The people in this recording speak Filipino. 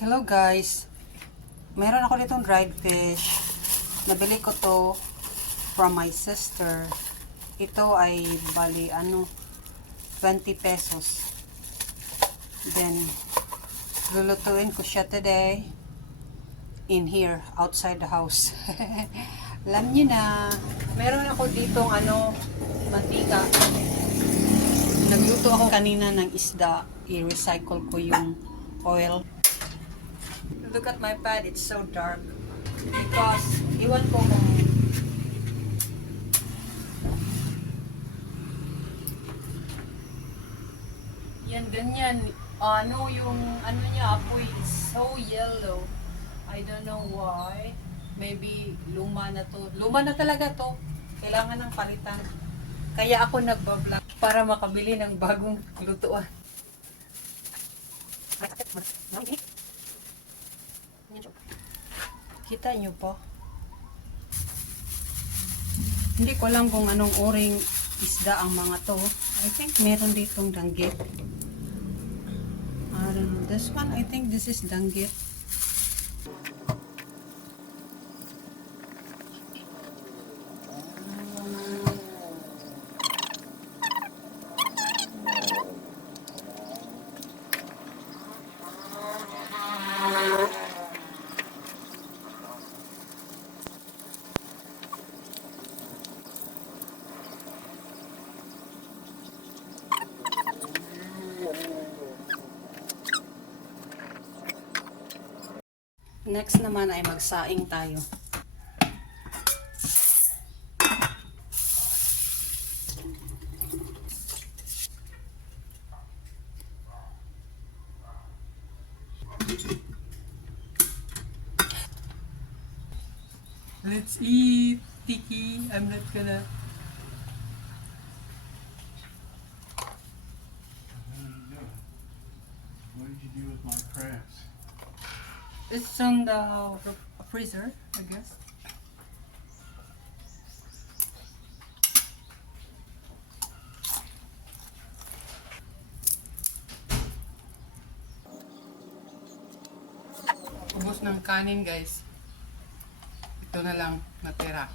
Hello guys, meron ako ditong dried fish. Nabili ko to from my sister. Ito ay bali 20 pesos. Then lulutuin ko siya today in here outside the house. Alam niyo na, meron ako ditong mantika. Nagluto ako kanina ng isda. I-recycle ko yung oil. Look at my pad, it's so dark. Because, iwan ko kung yan, ganyan. Apoy is so yellow. I don't know why. Maybe luma na to. Luma na talaga to. Kailangan ng palitan. Kaya ako nagbablog para makabili ng bagong lutuan. Kita nyo po? Hindi ko alam kung anong uring isda ang mga to. I think meron ditong danggit. I don't know. This one, I think this is danggit. Next naman ay magsaing tayo. Let's eat, Tiki. I'm not gonna... What did you do with my crabs? It's on the freezer, I guess. Ubos ng kanin, guys. Ito na lang natira.